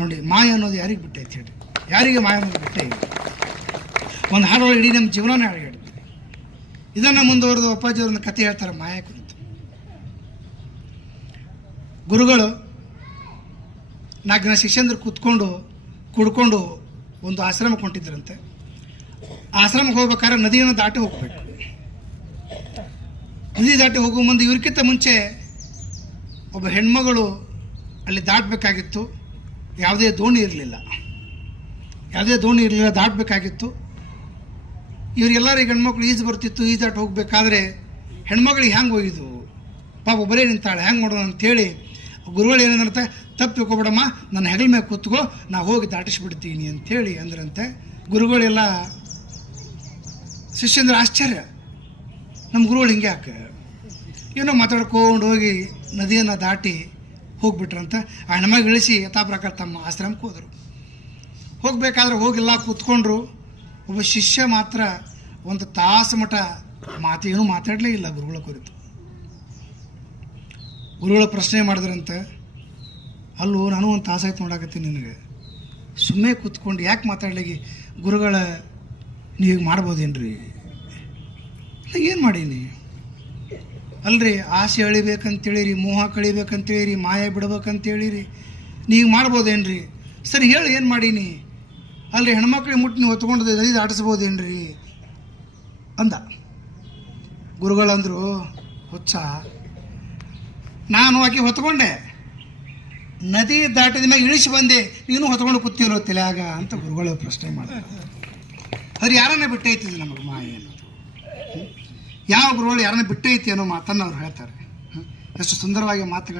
ನೋಡಿ, ಮಾಯ ಅನ್ನೋದು ಯಾರಿಗೆ ಬಿಟ್ಟೈತೆ ಹೇಳಿ. ಯಾರಿಗೆ ಮಾಯ ಅನ್ನೋದು ಬಿಟ್ಟೇ ಒಂದು ಹಾಡೊಳಗೆ ಇಡೀ ನಮ್ಮ ಜೀವನನೇ ಹಾಡುತ್ತೆ ಇದನ್ನು ಮುಂದುವರೆದು ಅಪ್ಪಾಜಿ ಒಂದು ಕತೆ ಹೇಳ್ತಾರೆ, ಮಾಯ ಕುರಿತು. ಗುರುಗಳು ನಾಲ್ಕು ಜನ ಶಿಷ್ಯಂದ್ರು ಕೂತ್ಕೊಂಡು, ಕುಡ್ಕೊಂಡು ಒಂದು ಆಶ್ರಮ ಹೊಂಟಿದ್ರಂತೆ ಆಶ್ರಮಕ್ಕೆ ಹೋಗ್ಬೇಕಾದ್ರೆ ನದಿಯನ್ನು ದಾಟಿ ಹೋಗ್ಬೇಕು. ನದಿ ದಾಟಿ ಹೋಗುವ ಮುಂದೆ ಇವ್ರಿಗಿಂತ ಮುಂಚೆ ಒಬ್ಬ ಹೆಣ್ಮಗಳು ಅಲ್ಲಿ ದಾಟಬೇಕಾಗಿತ್ತು. ಯಾವುದೇ ದೋಣಿ ಇರಲಿಲ್ಲ. ಯಾವುದೇ ದೋಣಿ ಇರಲಿಲ್ಲ, ದಾಟಬೇಕಾಗಿತ್ತು. ಇವರೆಲ್ಲರಿಗೆ ಹೆಣ್ಮಕ್ಳು ಈಜು ಬರ್ತಿತ್ತು ಈಜಾಟ ಹೋಗಬೇಕಾದ್ರೆ ಹೆಣ್ಮಕ್ಳಿಗೆ ಹೆಂಗೆ ಹೋಗಿದ್ವು ಪಾಪ ಬರೇ ನಿಂತಾಳೆ ಹೆಂಗೆ ಮಾಡೋಣ ಅಂತೇಳಿ ಗುರುಗಳು ಏನಂದ್ರಂತೆ ತಪ್ಪು ತಿಳ್ಕೊಬೇಡಮ್ಮ, ನನ್ನ ಹೆಗಲ ಮೇಲೆ ಕೂತ್ಕೋ, ನಾ ಹೋಗಿ ದಾಟಿಸ್ಬಿಡ್ತೀನಿ ಅಂಥೇಳಿ ಅಂದ್ರಂತೆ ಗುರುಗಳೆಲ್ಲ ಶಿಷ್ಯಂದ್ರ ಆಶ್ಚರ್ಯ. ನಮ್ಮ ಗುರುಗಳು ಹಿಂಗೆ ಯಾಕೆ ಏನೋ ಮಾತಾಡ್ಕೊಂಡು ಹೋಗಿ ನದಿಯನ್ನು ದಾಟಿ ಹೋಗ್ಬಿಟ್ರಂತೆ. ಆ ಹೆಣ್ಮಗ ಇಳಿಸಿ ಯಥಾ ಪ್ರಕಾರ ತಮ್ಮ ಆಶ್ರಮಕ್ಕೆ ಹೋದರು. ಹೋಗಬೇಕಾದ್ರೆ ಹೋಗಿಲ್ಲ ಕೂತ್ಕೊಂಡ್ರು. ಒಬ್ಬ ಶಿಷ್ಯ ಮಾತ್ರ ಒಂದು ತಾಸು ಮಠ ಮಾತೇನು ಮಾತಾಡಲೇ ಇಲ್ಲ ಗುರುಗಳ ಕುರಿತು. ಗುರುಗಳ ಪ್ರಶ್ನೆ ಮಾಡಿದ್ರಂತೆ, ಅಲ್ಲೂ, ನಾನು ಒಂದು ತಾಸಾಯ್ತು ನೋಡಾಕತ್ತೀನಿ ನಿನಗೆ. ಸುಮ್ಮನೆ ಕೂತ್ಕೊಂಡು ಯಾಕೆ ಮಾತಾಡ್ಲಿಕ್ಕೆ ಗುರುಗಳ, ನೀವು ಮಾಡ್ಬೋದೇನ್ರಿ? ಏನು ಮಾಡೀನಿ? ಅಲ್ರಿ, ಆಸೆ ಅಳಿಬೇಕಂತೇಳಿರಿ, ಮೋಹ ಕಳಿಬೇಕಂತೇಳಿರಿ, ಮಾಯ ಬಿಡ್ಬೇಕಂತೇಳಿರಿ. ನೀವು ಮಾಡ್ಬೋದೇನ್ರಿ? ಸರಿ ಹೇಳಿ, ಏನು ಮಾಡೀನಿ? ಅಲ್ರಿ, ಹೆಣ್ಮಕ್ಳಿಗೆ ಮುಟ್ಟು ನೀವು ಹೊತ್ಕೊಂಡು ನದಿ ದಾಟಿಸ್ಬೋದೇನ್ರಿ? ಅಂದ. ಗುರುಗಳಂದ್ರು, ಹುಚ್ಚ. ನಾನು ಆಕೆ ಹೊತ್ಕೊಂಡೆ. ನದಿ ದಾಟಿದ ಮ್ಯಾಗ ಇಳಿಸಿ ಬಂದೆ. ನೀನು ಹೊತ್ಕೊಂಡು ಕೂತಿರೋ ತಲೆಯಾಗ ಅಂತ ಗುರುಗಳು ಪ್ರಶ್ನೆ ಮಾಡಿದ್ರು ಅವ್ರು ಯಾರನ್ನ ಬಿಟ್ಟೈತಿ ನಮಗೆ ಮಾಯ ಅನ್ನೋದು ಹ್ಮ್? ಯಾವ ಗುರುಗಳು ಯಾರನ್ನ ಬಿಟ್ಟೈತಿ ಅನ್ನೋ ಮಾತನ್ನು ಅವ್ರು ಹೇಳ್ತಾರೆ? ಎಷ್ಟು ಸುಂದರವಾಗಿ ಮಾತುಗಳನ್ನ